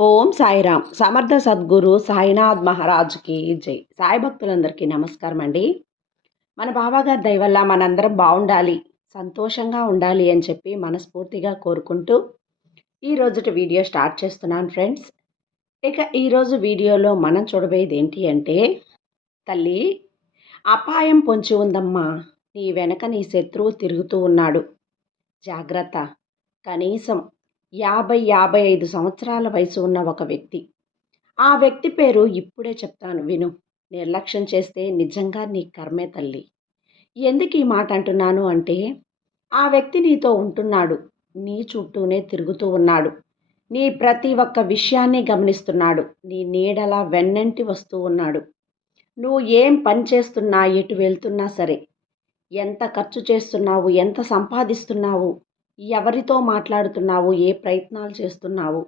ఓం సాయిరామ్. సమర్థ సద్గురు సాయినాథ్ మహారాజ్కి జై. సాయి భక్తులందరికీ నమస్కారం అండి. మన బాబాగారి దయవల్ల మనందరం బాగుండాలి సంతోషంగా ఉండాలి అని చెప్పి మనస్ఫూర్తిగా కోరుకుంటూ ఈరోజుటి వీడియో స్టార్ట్ చేస్తున్నాను ఫ్రెండ్స్. ఇక ఈరోజు వీడియోలో మనం చూడబోయేది ఏంటి అంటే తల్లి అపాయం పొంచి ఉందమ్మా. నీ వెనక నీ శత్రువు తిరుగుతూ ఉన్నాడు. జాగ్రత్త. కనీసం యాభై యాభై ఐదు సంవత్సరాల వయసు ఉన్న ఒక వ్యక్తి. ఆ వ్యక్తి పేరు ఇప్పుడే చెప్తాను విను. నిర్లక్ష్యం చేస్తే నిజంగా నీ కర్మే తల్లి. ఎందుకు ఈ మాట అంటున్నాను అంటే ఆ వ్యక్తి నీతో ఉంటున్నాడు. నీ చుట్టూనే తిరుగుతూ ఉన్నాడు. నీ ప్రతి ఒక్క విషయాన్ని గమనిస్తున్నాడు. నీ నీడలా వెన్నంటి వస్తూ ఉన్నాడు. నువ్వు ఏం పని చేస్తున్నా ఎటు వెళ్తున్నా సరే ఎంత ఖర్చు చేస్తున్నావు ఎంత సంపాదిస్తున్నావు ఎవరితో మాట్లాడుతున్నావు? ఏ ప్రయత్నాలు చేస్తున్నావు?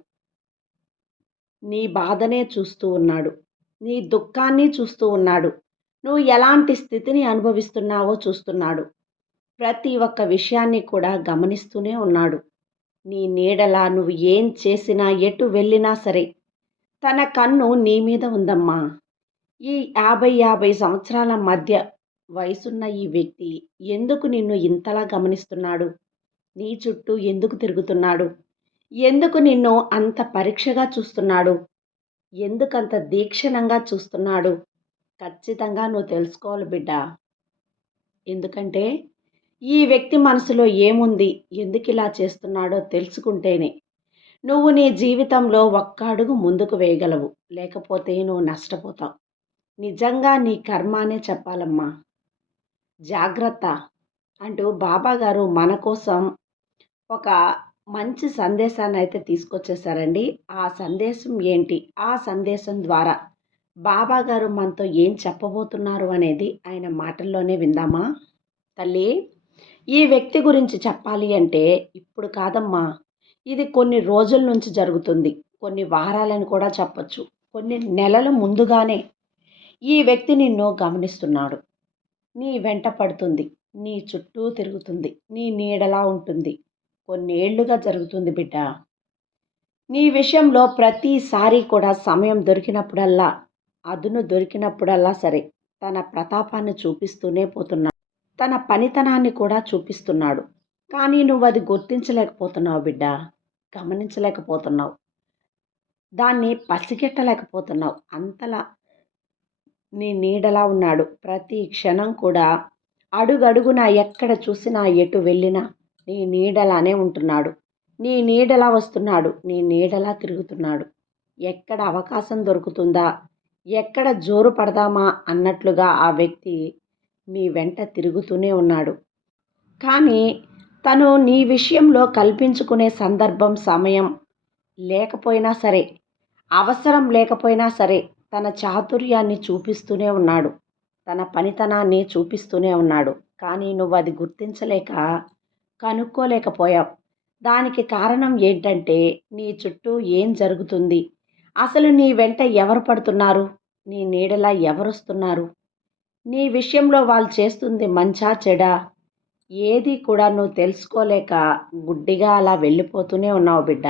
నీ బాధనే చూస్తూ ఉన్నాడు. నీ దుఃఖాన్ని చూస్తూ ఉన్నాడు. నువ్వు ఎలాంటి స్థితిని అనుభవిస్తున్నావో చూస్తున్నాడు. ప్రతి ఒక్క విషయాన్ని కూడా గమనిస్తూనే ఉన్నాడు. నీ నీడలా నువ్వు ఏం చేసినా ఎటు వెళ్ళినా సరే తన కన్ను నీ మీద ఉందమ్మా. ఈ యాభై యాభై సంవత్సరాల మధ్య వయసున్న ఈ వ్యక్తి ఎందుకు నిన్ను ఇంతలా గమనిస్తున్నాడు? నీ చుట్టూ ఎందుకు తిరుగుతున్నాడు? ఎందుకు నిన్ను అంత పరీక్షగా చూస్తున్నాడు? ఎందుకంత దీక్షణంగా చూస్తున్నాడు? ఖచ్చితంగా నువ్వు తెలుసుకోవాలి బిడ్డ. ఎందుకంటే ఈ వ్యక్తి మనసులో ఏముంది? ఎందుకు ఇలా చేస్తున్నాడో తెలుసుకుంటేనే. నువ్వు నీ జీవితంలో ఒక్క అడుగు ముందుకు వేయగలవు. లేకపోతే నువ్వు నష్టపోతావు. నిజంగా నీ కర్మానే చెప్పాలమ్మా. జాగ్రత్త అంటూ బాబాగారు మన కోసం ఒక మంచి సందేశాన్ని అయితే తీసుకొచ్చేసారండి. ఆ సందేశం ఏంటి? ఆ సందేశం ద్వారా బాబా గారు మనతో ఏం చెప్పబోతున్నారు అనేది ఆయన మాటల్లోనే విందామా? తల్లి ఈ వ్యక్తి గురించి చెప్పాలి అంటే ఇప్పుడు కాదమ్మా ఇది కొన్ని రోజుల నుంచి జరుగుతుంది. కొన్ని వారాలని కూడా చెప్పచ్చు. కొన్ని నెలల ముందుగానే ఈ వ్యక్తి నిన్ను గమనిస్తున్నాడు. నీ వెంట పడుతుంది. నీ చుట్టూ తిరుగుతుంది. నీ నీడలా ఉంటుంది. కొన్నేళ్ళుగా జరుగుతుంది బిడ్డ. నీ విషయంలో ప్రతిసారి కూడా సమయం దొరికినప్పుడల్లా అదును దొరికినప్పుడల్లా సరే తన ప్రతాపాన్ని చూపిస్తూనే పోతున్నాడు. తన పనితనాన్ని కూడా చూపిస్తున్నాడు. కానీ నువ్వు అది గుర్తించలేకపోతున్నావు బిడ్డ. గమనించలేకపోతున్నావు. దాన్ని పసిగెట్టలేకపోతున్నావు. అంతలా నీ నీడలా ఉన్నాడు. ప్రతి క్షణం కూడా అడుగడుగున ఎక్కడ చూసినా ఎటు వెళ్ళినా నీ నీడలానే ఉంటున్నాడు. నీ నీడలా వస్తున్నాడు. నీ నీడలా తిరుగుతున్నాడు. ఎక్కడ అవకాశం దొరుకుతుందా? ఎక్కడ జోరు పడదామా? అన్నట్లుగా ఆ వ్యక్తి మీ వెంట తిరుగుతూనే ఉన్నాడు. కానీ తను నీ విషయంలో కల్పించుకునే సందర్భం సమయం లేకపోయినా సరే అవసరం లేకపోయినా సరే తన చాతుర్యాన్ని చూపిస్తూనే ఉన్నాడు. తన పనితనాన్ని చూపిస్తూనే ఉన్నాడు. కానీ నువ్వు అది గుర్తించలేక కనుక్కోలేకపోయావు. దానికి కారణం ఏంటంటే నీ చుట్టూ ఏం జరుగుతుంది? అసలు నీ వెంట ఎవరు పడుతున్నారు? నీ నీడలా ఎవరొస్తున్నారు? నీ విషయంలో వాళ్ళు చేస్తుంది మంచా చెడా? ఏది కూడా నువ్వు తెలుసుకోలేక గుడ్డిగా అలా వెళ్ళిపోతూనే ఉన్నావు బిడ్డ.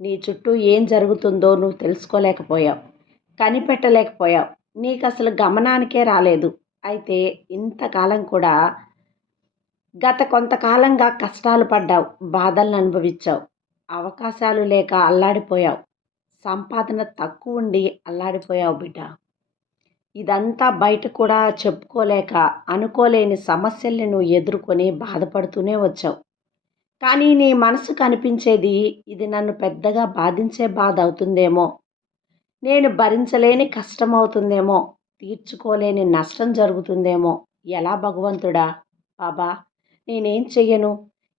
నీ చుట్టూ ఏం జరుగుతుందో నువ్వు తెలుసుకోలేకపోయావు. కనిపెట్టలేకపోయావు. నీకు అసలు గమనానికే రాలేదు. అయితే ఇంతకాలం కూడా గత కొంతకాలంగా కష్టాలు పడ్డావు బాధలను అనుభవించావు అవకాశాలు లేక అల్లాడిపోయావు సంపాదన తక్కువ ఉండి అల్లాడిపోయావు బిడ్డ. ఇదంతా బయట కూడా చెప్పుకోలేక అనుకోలేని సమస్యల్ని నువ్వు ఎదుర్కొని బాధపడుతూనే వచ్చావు. కానీ నీ మనసు కనిపించేది ఇది నన్ను పెద్దగా బాధించే బాధ అవుతుందేమో నేను భరించలేని కష్టం అవుతుందేమో తీర్చుకోలేని నష్టం జరుగుతుందేమో ఎలా భగవంతుడా? బాబా నేనేం చెయ్యను?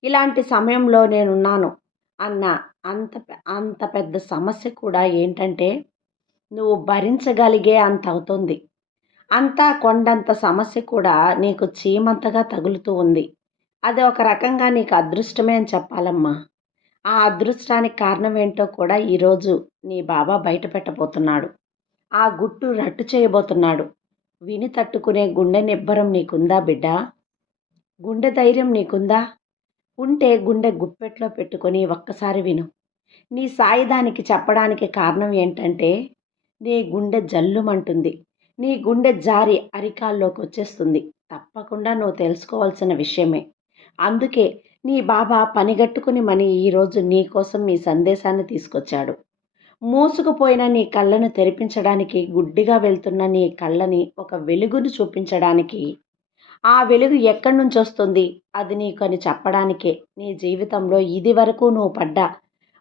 ఇలాంటి సమయంలో నేనున్నాను. అన్న అంత అంత పెద్ద సమస్య కూడా ఏంటంటే నువ్వు భరించగలిగే అంత అవుతుంది అంతా కొండంత సమస్య కూడా నీకు చీమంతగా తగులుతూ ఉంది. అది ఒక రకంగా నీకు అదృష్టమే అని చెప్పాలమ్మా. ఆ అదృష్టానికి కారణం ఏంటో కూడా ఈరోజు నీ బాబా బయట పెట్టబోతున్నాడు ఆ గుట్టు రట్టు చేయబోతున్నాడు. విని తట్టుకునే గుండె నిబ్బరం నీకుందా బిడ్డ? గుండె ధైర్యం నీకుందా? ఉంటే గుండె గుప్పెట్లో పెట్టుకొని ఒక్కసారి విను. నీ సాయి దానికి చెప్పడానికి కారణం ఏంటంటే నీ గుండె జల్లుమంటుంది. నీ గుండె జారి అరికాల్లోకి వచ్చేస్తుంది తప్పకుండా నువ్వు తెలుసుకోవాల్సిన విషయమే. అందుకే నీ బాబా పనిగట్టుకుని మని ఈరోజు నీ కోసం మీ సందేశాన్ని తీసుకొచ్చాడు. మూసుకుపోయిన నీ కళ్ళను తెరిపించడానికి గుడ్డిగా వెళ్తున్న నీ కళ్ళని ఒక వెలుగును చూపించడానికి ఆ వెలుగు ఎక్కడి నుంచి వస్తుంది? అది నీకు అని చెప్పడానికే. నీ జీవితంలో ఇది వరకు నువ్వు పడ్డ.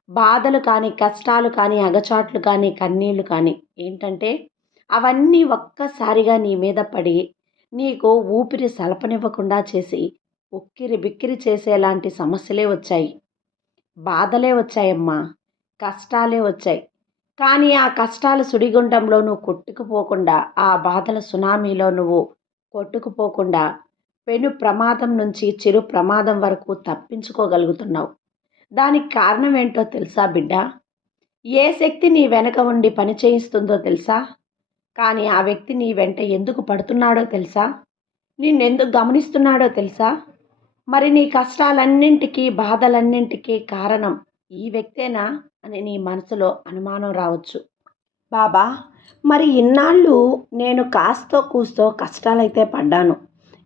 బాధలు కానీ కష్టాలు కానీ అగచాట్లు కానీ కన్నీళ్ళు కానీ ఏంటంటే అవన్నీ ఒక్కసారిగా నీ మీద పడి నీకు ఊపిరి సలపనివ్వకుండా చేసి ఉక్కిరి బిక్కిరి చేసేలాంటి సమస్యలే వచ్చాయి. బాధలే వచ్చాయమ్మా. కష్టాలే వచ్చాయి. కానీ ఆ కష్టాల సుడిగుండంలో నువ్వు కొట్టుకుపోకుండా ఆ బాధల సునామీలో నువ్వు కొట్టుకుపోకుండా పెను ప్రమాదం నుంచి చిరు ప్రమాదం వరకు తప్పించుకోగలుగుతున్నావు. దానికి కారణం ఏంటో తెలుసా బిడ్డ? ఏ శక్తి నీ వెనక ఉండి పని చేయిస్తుందో తెలుసా? కానీ ఆ వ్యక్తి నీ వెంట ఎందుకు పడుతున్నాడో తెలుసా? నిన్నెందుకు గమనిస్తున్నాడో తెలుసా? మరి నీ కష్టాలన్నింటికీ బాధలన్నింటికీ కారణం ఈ వ్యక్తేనా? అని నీ మనసులో అనుమానం రావచ్చు. బాబా మరి ఇన్నాళ్ళు నేను కాస్తో కూస్తో కష్టాలైతే పడ్డాను.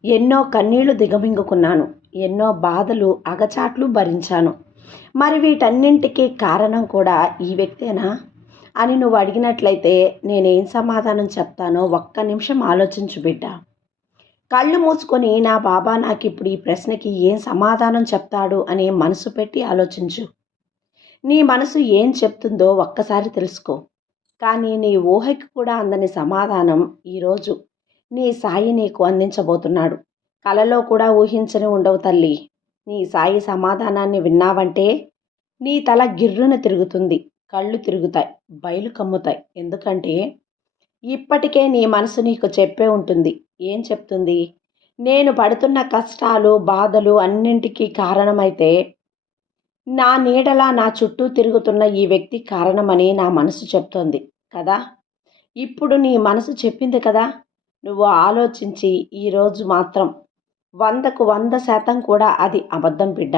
ఎన్నో కన్నీళ్ళు దిగమింగుకున్నాను. ఎన్నో బాధలు అగచాట్లు భరించాను. మరి వీటన్నింటికీ కారణం కూడా ఈ వ్యక్తేనా? అని నువ్వు అడిగినట్లయితే నేనేం సమాధానం చెప్తానో ఒక్క నిమిషం ఆలోచించు బిడ్డ. కళ్ళు మూసుకొని నా బాబా నాకు ఇప్పుడు ఈ ప్రశ్నకి ఏం సమాధానం చెప్తాడు అని మనసు పెట్టి ఆలోచించు. నీ మనసు ఏం చెప్తుందో ఒక్కసారి తెలుసుకో. కానీ నీ ఊహకి కూడా అందని సమాధానం ఈరోజు నీ సాయి నీకు అందించబోతున్నాడు. కలలో కూడా ఊహించని ఉండవు తల్లి. నీ సాయి సమాధానాన్ని విన్నావంటే నీ తల గిర్రున తిరుగుతుంది. కళ్ళు తిరుగుతాయి. బయలు కమ్ముతాయి. ఎందుకంటే ఇప్పటికే నీ మనసు నీకు చెప్పే ఉంటుంది. ఏం చెప్తుంది? నేను పడుతున్న కష్టాలు బాధలు అన్నింటికీ కారణమైతే నా నీడలా నా చుట్టూ తిరుగుతున్న ఈ వ్యక్తి కారణమని నా మనసు చెప్తోంది కదా? ఇప్పుడు నీ మనసు చెప్పింది కదా? నువ్వు ఆలోచించి ఈరోజు మాత్రం వందకు వంద శాతం కూడా అది అబద్ధం బిడ్డ.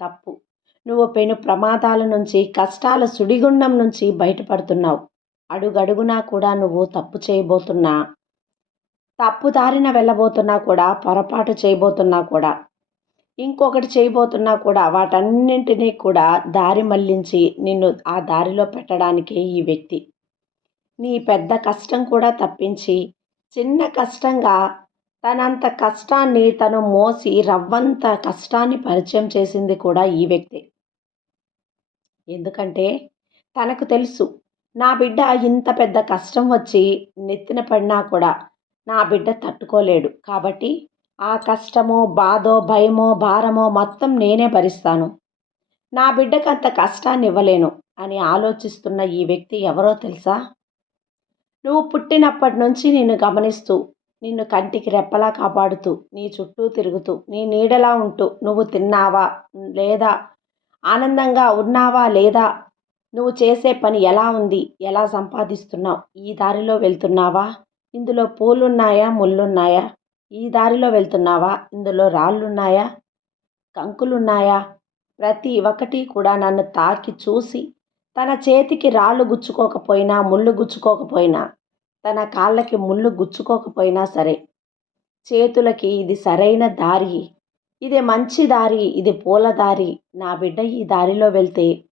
తప్పు. నువ్వు పెను ప్రమాదాల నుంచి కష్టాల సుడిగుండం నుంచి బయటపడుతున్నావు. అడుగడుగునా కూడా నువ్వు తప్పు చేయబోతున్నా తప్పు దారిన వెళ్ళబోతున్నా కూడా పొరపాటు చేయబోతున్నా కూడా. ఇంకొకటి చేయబోతున్నా కూడా వాటన్నింటినీ కూడా దారి మళ్ళించి నిన్ను ఆ దారిలో పెట్టడానికే ఈ వ్యక్తి. నీ పెద్ద కష్టం కూడా తప్పించి చిన్న కష్టంగా తనంత కష్టాన్ని తను మోసి రవ్వంత కష్టాన్ని పరిచయం చేసింది కూడా ఈ వ్యక్తి. ఎందుకంటే తనకు తెలుసు నా బిడ్డ ఇంత పెద్ద కష్టం వచ్చి నెత్తిన పడినా కూడా నా బిడ్డ తట్టుకోలేడు. కాబట్టి ఆ కష్టమో బాధో భయమో భారమో మొత్తం నేనే భరిస్తాను. నా బిడ్డకు అంత కష్టాన్ని ఇవ్వలేను అని ఆలోచిస్తున్న ఈ వ్యక్తి ఎవరో తెలుసా? నువ్వు పుట్టినప్పటి నుంచి నిన్ను గమనిస్తూ నిన్ను కంటికి రెప్పలా కాపాడుతూ నీ చుట్టూ తిరుగుతూ నీ నీడలా ఉంటూ నువ్వు తిన్నావా లేదా? ఆనందంగా ఉన్నావా లేదా? నువ్వు చేసే పని ఎలా ఉంది? ఎలా సంపాదిస్తున్నావు? ఈ దారిలో వెళ్తున్నావా? ఇందులో పూలున్నాయా ముళ్ళున్నాయా? ఈ దారిలో వెళ్తున్నావా? ఇందులో రాళ్ళున్నాయా? కంకులున్నాయా? ప్రతి ఒక్కటి కూడా నన్ను తాకి చూసి తన చేతికి రాళ్ళు గుచ్చుకోకపోయినా ముళ్ళు గుచ్చుకోకపోయినా తన కాళ్ళకి ముళ్ళు గుచ్చుకోకపోయినా సరే. చేతులకి ఇది సరైన దారి. ఇది మంచి దారి. ఇది పూల దారి. నా బిడ్డ ఈ దారిలో వెళ్తే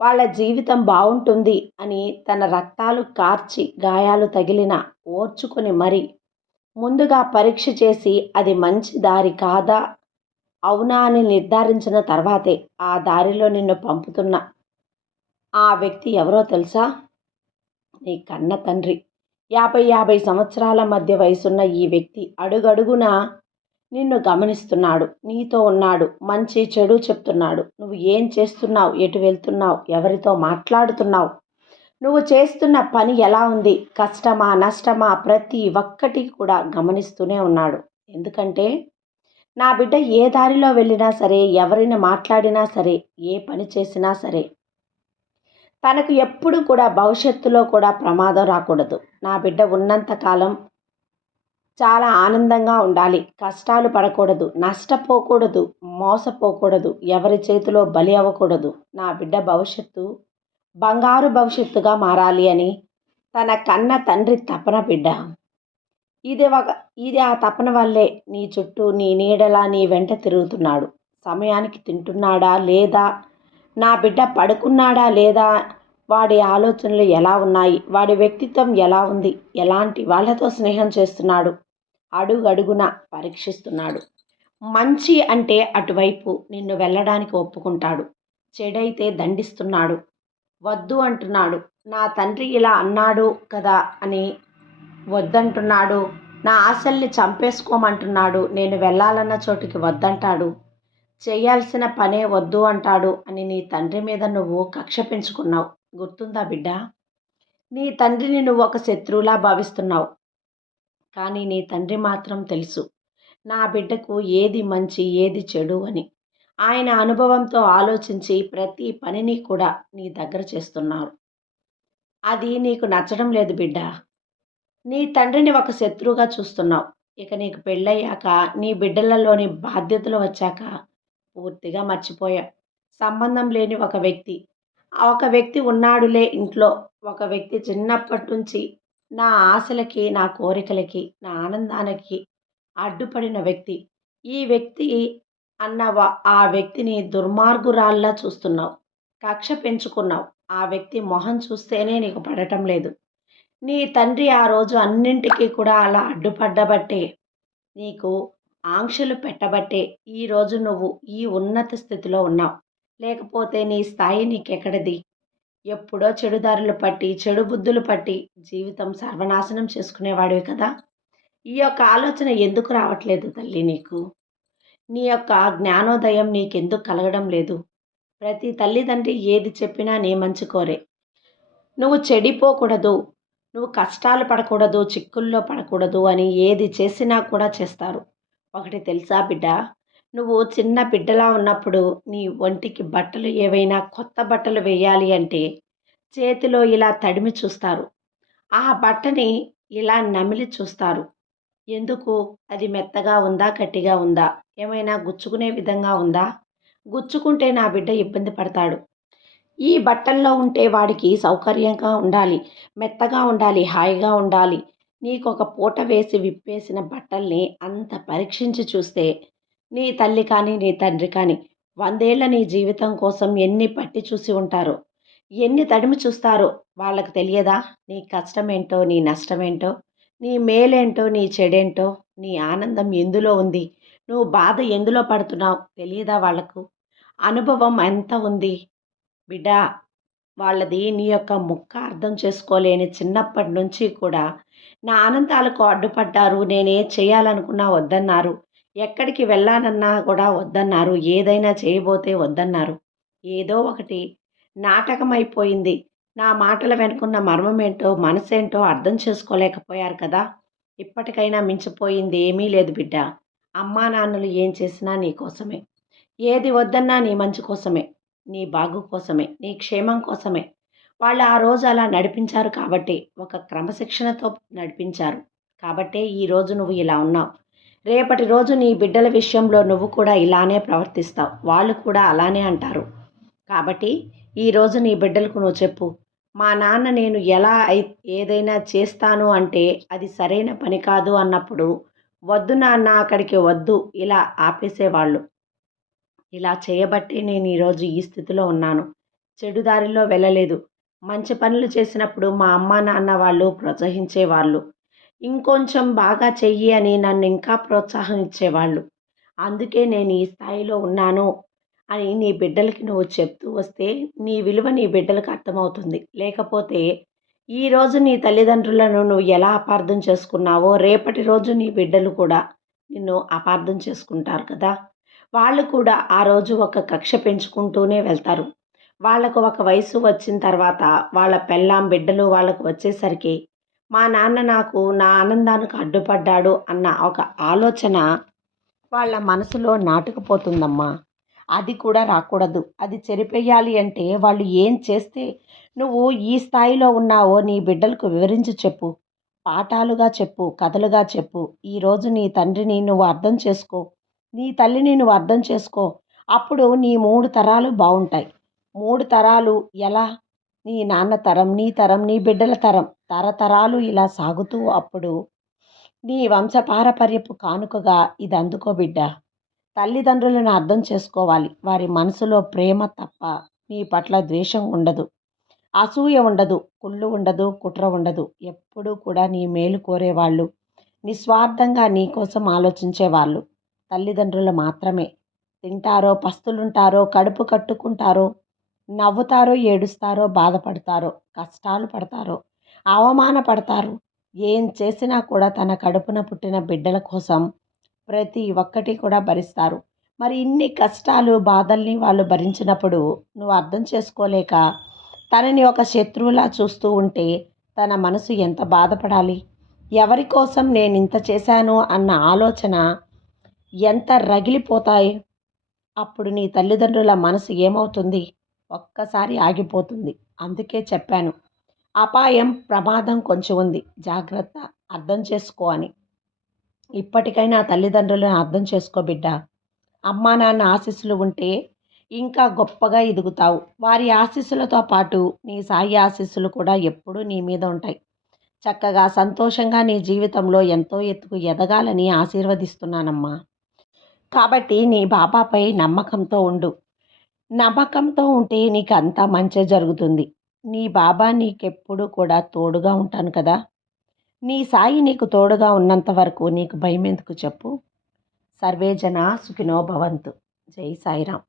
వాళ్ళ జీవితం బాగుంటుంది అని తన రక్తాలు కార్చి గాయాలు తగిలిన ఓర్చుకొని మరి ముందుగా పరీక్ష చేసి అది మంచి దారి కాదా? అవునా అని నిర్ధారించిన తర్వాతే ఆ దారిలో నిన్ను పంపుతున్న. ఆ వ్యక్తి ఎవరో తెలుసా? నీ కన్న తండ్రి. యాభై యాభై సంవత్సరాల మధ్య వయసున్న ఈ వ్యక్తి అడుగడుగున నిన్ను గమనిస్తున్నాడు. నీతో ఉన్నాడు. మంచి చెడు చెప్తున్నాడు. నువ్వు ఏం చేస్తున్నావు? ఎటు వెళ్తున్నావు? ఎవరితో మాట్లాడుతున్నావు? నువ్వు చేస్తున్న పని ఎలా ఉంది? కష్టమా నష్టమా? ప్రతి ఒక్కటి కూడా గమనిస్తూనే ఉన్నాడు. ఎందుకంటే నా బిడ్డ ఏ దారిలో వెళ్ళినా సరే ఎవరిని మాట్లాడినా సరే ఏ పని చేసినా సరే తనకు ఎప్పుడు కూడా భవిష్యత్తులో కూడా ప్రమాదం రాకూడదు. నా బిడ్డ ఉన్నంతకాలం చాలా ఆనందంగా ఉండాలి. కష్టాలు పడకూడదు. నష్టపోకూడదు. మోసపోకూడదు. ఎవరి చేతిలో బలి అవ్వకూడదు. నా బిడ్డ భవిష్యత్తు బంగారు భవిష్యత్తుగా మారాలి అని తన కన్న తండ్రి తపన బిడ్డ. ఇది ఒక ఇది ఆ తపన వల్లే నీ చుట్టూ నీ నీడలా నీ వెంట తిరుగుతున్నాడు. సమయానికి తింటున్నాడా లేదా? నా బిడ్డ పడుకున్నాడా లేదా? వాడి ఆలోచనలు ఎలా ఉన్నాయి? వాడి వ్యక్తిత్వం ఎలా ఉంది? ఎలాంటి వాళ్ళతో స్నేహం చేస్తున్నాడు? అడుగడుగున పరీక్షిస్తున్నాడు. మంచి అంటే అటువైపు నిన్ను వెళ్ళడానికి ఒప్పుకుంటాడు. చెడైతే దండిస్తున్నాడు. వద్దు అంటున్నాడు. నా తండ్రి ఇలా అన్నాడు కదా అని వద్దంటున్నాడు. నా ఆశల్ని చంపేసుకోమంటున్నాడు. నేను వెళ్ళాలన్న చోటికి వద్దంటాడు. చేయాల్సిన పనే వద్దు అంటాడు అని నీ తండ్రి మీద నువ్వు కక్ష పెంచుకున్నావు గుర్తుందా బిడ్డ? నీ తండ్రిని నువ్వు ఒక శత్రువులా భావిస్తున్నావు. కానీ నీ తండ్రి మాత్రం తెలుసు. నా బిడ్డకు ఏది మంచి ఏది చెడు అని. ఆయన అనుభవంతో ఆలోచించి ప్రతి పనిని కూడా నీ దగ్గర చేస్తున్నారు. అది నీకు నచ్చడం లేదు బిడ్డ. నీ తండ్రిని ఒక శత్రువుగా చూస్తున్నావు. ఇక నీకు పెళ్ళయ్యాక నీ బిడ్డలలోని బాధ్యతలు వచ్చాక పూర్తిగా మర్చిపోయా. సంబంధం లేని ఒక వ్యక్తి. ఒక వ్యక్తి ఉన్నాడులే ఇంట్లో. ఒక వ్యక్తి చిన్నప్పటి నుంచి నా ఆశలకి నా కోరికలకి నా ఆనందానికి అడ్డుపడిన వ్యక్తి. ఈ వ్యక్తి అన్న ఆ వ్యక్తిని దుర్మార్గురాల్లా చూస్తున్నావు. కక్ష పెంచుకున్నావు. ఆ వ్యక్తి మొహం చూస్తేనే నీకు పడటం లేదు. నీ తండ్రి ఆ రోజు అన్నింటికీ కూడా అలా అడ్డుపడ్డబట్టే నీకు ఆంక్షలు పెట్టబట్టే ఈరోజు నువ్వు ఈ ఉన్నత స్థితిలో ఉన్నావు. లేకపోతే నీ స్థాయి నీకెక్కడిది? ఎప్పుడో చెడుదారులు పట్టి చెడు బుద్ధులు పట్టి జీవితం సర్వనాశనం చేసుకునేవాడివి కదా? ఈ యొక్క ఆలోచన ఎందుకు రావట్లేదు తల్లి నీకు? నీ యొక్క జ్ఞానోదయం నీకెందుకు కలగడం లేదు. ప్రతి తల్లిదండ్రి ఏది చెప్పినా నీ మంచి కోరే. నువ్వు చెడిపోకూడదు నువ్వు కష్టాలు పడకూడదు చిక్కుల్లో పడకూడదు అని ఏది చేసినా కూడా చేస్తారు. ఒకటి తెలుసా బిడ్డ? నువ్వు చిన్న బిడ్డలా ఉన్నప్పుడు నీ ఒంటికి బట్టలు ఏవైనా కొత్త బట్టలు వేయాలి అంటే చేతిలో ఇలా తడిమి చూస్తారు. ఆ బట్టని ఇలా నమిలి చూస్తారు. ఎందుకు? అది మెత్తగా ఉందా గట్టిగా ఉందా? ఏమైనా గుచ్చుకునే విధంగా ఉందా? గుచ్చుకుంటే నా బిడ్డ ఇబ్బంది పడతాడు. ఈ బట్టల్లో ఉంటే వాడికి సౌకర్యంగా ఉండాలి మెత్తగా ఉండాలి హాయిగా ఉండాలి. నీకు ఒక పూట వేసి విప్పేసిన బట్టల్ని అంత పరీక్షించి చూస్తే నీ తల్లి కానీ నీ తండ్రి కానీ వందేళ్ళ నీ జీవితం కోసం ఎన్ని పట్టి చూసి ఉంటారో ఎన్ని తడిమి చూస్తారో వాళ్ళకు తెలియదా? నీ కష్టమేంటో నీ నష్టమేంటో నీ మేలేంటో నీ చెడేంటో నీ ఆనందం ఎందులో ఉంది? నువ్వు బాధ ఎందులో పడుతున్నావు తెలియదా వాళ్ళకు అనుభవం ఎంత ఉంది? బిడ్డ వాళ్ళది నీ యొక్క ముక్క అర్థం చేసుకోలేని చిన్నప్పటి నుంచి కూడా నా ఆనందాలకు అడ్డుపడ్డారు నేనే చేయాలనుకున్నా వద్దన్నారు. ఎక్కడికి వెళ్ళానన్నా కూడా వద్దన్నారు. ఏదైనా చేయబోతే వద్దన్నారు. ఏదో ఒకటి నాటకమైపోయింది. నా మాటల వెనుకున్న మర్మమేంటో మనసేంటో అర్థం చేసుకోలేకపోయారు కదా? ఇప్పటికైనా మించిపోయింది ఏమీ లేదు బిడ్డ. అమ్మా నాన్నలు ఏం చేసినా నీ కోసమే. ఏది వద్దన్నా నీ మంచి కోసమే. నీ బాగు కోసమే. నీ క్షేమం కోసమే. వాళ్ళు ఆ రోజు అలా నడిపించారు కాబట్టి ఒక క్రమశిక్షణతో నడిపించారు. కాబట్టే ఈరోజు నువ్వు ఇలా ఉన్నావు. రేపటి రోజు నీ బిడ్డల విషయంలో నువ్వు కూడా ఇలానే ప్రవర్తిస్తావు. వాళ్ళు కూడా అలానే అంటారు. కాబట్టి ఈరోజు నీ బిడ్డలకు నువ్వు చెప్పు మా నాన్న నేను ఎలా ఏదైనా చేస్తాను అంటే అది సరైన పని కాదు అన్నప్పుడు వద్దు నాన్న అక్కడికి వద్దు. ఇలా ఆపేసేవాళ్ళు. ఇలా చేయబట్టి నేను ఈరోజు ఈ స్థితిలో ఉన్నాను. చెడు దారిలో వెళ్ళలేదు. మంచి పనులు చేసినప్పుడు మా అమ్మ నాన్న వాళ్ళు ప్రోత్సహించేవాళ్ళు. ఇంకొంచెం బాగా చెయ్యి అని నన్ను ఇంకా ప్రోత్సాహం ఇచ్చేవాళ్ళు. అందుకే నేను ఈ స్థాయిలో ఉన్నాను అని నీ బిడ్డలకి నువ్వు చెప్తూ వస్తే నీ విలువ నీ బిడ్డలకు అర్థమవుతుంది. లేకపోతే ఈరోజు నీ తల్లిదండ్రులను నువ్వు ఎలా అపార్థం చేసుకున్నావో రేపటి రోజు నీ బిడ్డలు కూడా నిన్ను అపార్థం చేసుకుంటారు కదా. వాళ్ళు కూడా ఆ రోజు ఒక కక్ష పెంచుకుంటూనే వెళ్తారు. వాళ్ళకు ఒక వయసు వచ్చిన తర్వాత వాళ్ళ పెళ్ళాం బిడ్డలు వాళ్ళకు వచ్చేసరికి మా నాన్న నాకు నా ఆనందానికి అడ్డుపడ్డాడు అన్న ఒక ఆలోచన వాళ్ళ మనసులో నాటుకుపోతుందమ్మా. అది కూడా రాకూడదు. అది చెరిపేయాలి అంటే వాళ్ళు ఏం చేస్తే నువ్వు ఈ స్థాయిలో ఉన్నావో నీ బిడ్డలకు వివరించి చెప్పు. పాఠాలుగా చెప్పు కథలుగా చెప్పు. ఈరోజు నీ తండ్రిని నువ్వు అర్థం చేసుకో. నీ తల్లిని నువ్వు అర్థం చేసుకో. అప్పుడు నీ మూడు తరాలు బాగుంటాయి. మూడు తరాలు ఎలా? నీ నాన్న తరం నీ తరం నీ బిడ్డల తరం తరతరాలు ఇలా సాగుతూ అప్పుడు నీ వంశపారపర్యపు కానుకగా ఇది అందుకో బిడ్డ. తల్లిదండ్రులను అర్థం చేసుకోవాలి. వారి మనసులో ప్రేమ తప్ప నీ పట్ల ద్వేషం ఉండదు. అసూయ ఉండదు. కుళ్ళు ఉండదు. కుట్ర ఉండదు. ఎప్పుడూ కూడా నీ మేలు కోరేవాళ్ళు. నిస్వార్థంగా నీకోసం ఆలోచించేవాళ్ళు. తల్లిదండ్రులు మాత్రమే. తింటారో పస్తులుంటారో కడుపు కట్టుకుంటారో నవ్వుతారో ఏడుస్తారో బాధపడతారో కష్టాలు పడతారో అవమానపడతారు. ఏం చేసినా కూడా తన కడుపున పుట్టిన బిడ్డల కోసం ప్రతి ఒక్కటి కూడా భరిస్తారు. మరి ఇన్ని కష్టాలు బాధల్ని వాళ్ళు భరించినప్పుడు నువ్వు అర్థం చేసుకోలేక తనని ఒక శత్రువులా చూస్తూ ఉంటే తన మనసు ఎంత బాధపడాలి? ఎవరి కోసం నేను ఇంత చేశాను అన్న ఆలోచన ఎంత రగిలిపోతాయి? అప్పుడు నీ తల్లిదండ్రుల మనసు ఏమవుతుంది? ఒక్కసారి ఆగిపోతుంది. అందుకే చెప్పాను. అపాయం ప్రమాదం కొంచెం ఉంది. జాగ్రత్త. అర్థం చేసుకో అని. ఇప్పటికైనా తల్లిదండ్రులను అర్థం చేసుకో బిడ్డ. అమ్మా నాన్న ఆశీస్సులు ఉంటే ఇంకా గొప్పగా ఎదుగుతావు. వారి ఆశీస్సులతో పాటు నీ సాయి ఆశీస్సులు కూడా ఎప్పుడూ నీ మీద ఉంటాయి. చక్కగా సంతోషంగా నీ జీవితంలో ఎంతో ఎత్తుకు ఎదగాలని ఆశీర్వదిస్తున్నానమ్మా. కాబట్టి నీ బాబాపై నమ్మకంతో ఉండు. నమ్మకంతో ఉంటే నీకు అంతా మంచి జరుగుతుంది. నీ బాబా నీకెప్పుడు కూడా తోడుగా ఉంటాను కదా. నీ సాయి నీకు తోడుగా ఉన్నంత వరకు నీకు భయం ఎందుకు చెప్పు? సర్వే జన సుఖినో భవంతు. జై సాయిరామ్.